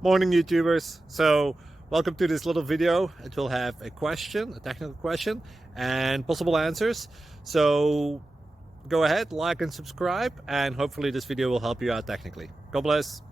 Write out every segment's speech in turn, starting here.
Morning YouTubers. So welcome to this little video. It will have a question, a technical question, and possible answers. So go ahead, like and subscribe, and hopefully this video will help you out technically. God bless.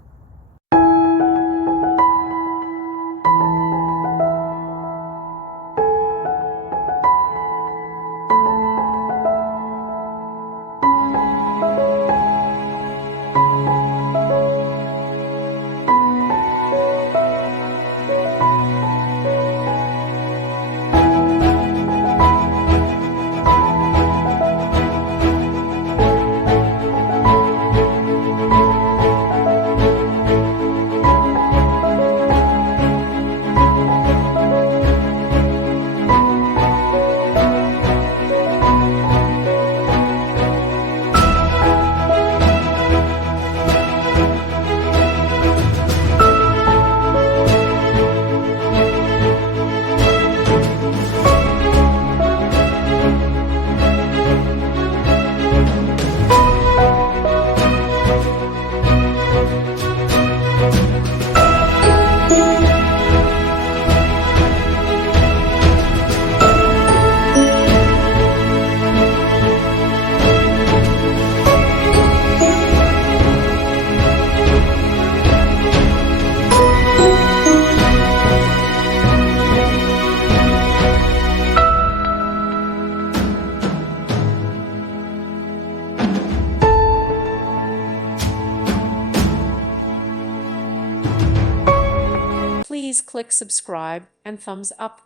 Please click subscribe and thumbs up.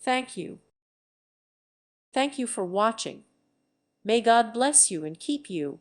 Thank you. Thank you for watching. May God bless you and keep you.